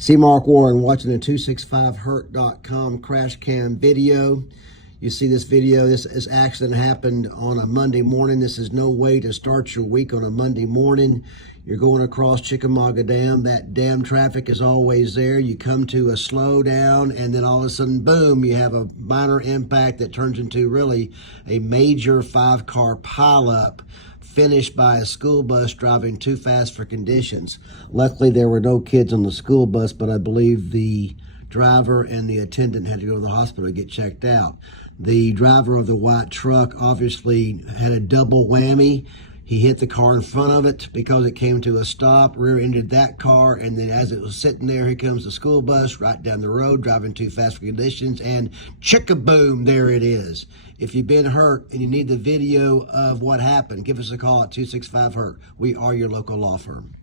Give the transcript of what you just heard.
C. Mark Warren watching the 265hurt.com crash cam video. You see this video, this accident happened on a Monday morning. This is no way to start your week on a Monday morning. You're going across Chickamauga Dam. That dam traffic is always there. You come to a slowdown and then all of a sudden, boom, you have a minor impact that turns into really a major 5-car pileup, finished by a school bus driving too fast for conditions. Luckily, there were no kids on the school bus, but I believe the driver and the attendant had to go to the hospital to get checked out. The driver of the white truck obviously had a double whammy. He hit the car in front of it because it came to a stop, rear-ended that car, and then as it was sitting there, here comes the school bus right down the road, driving too fast for conditions, and chick-a-boom, there it is. If you've been hurt and you need the video of what happened, give us a call at 265-HURT. We are your local law firm.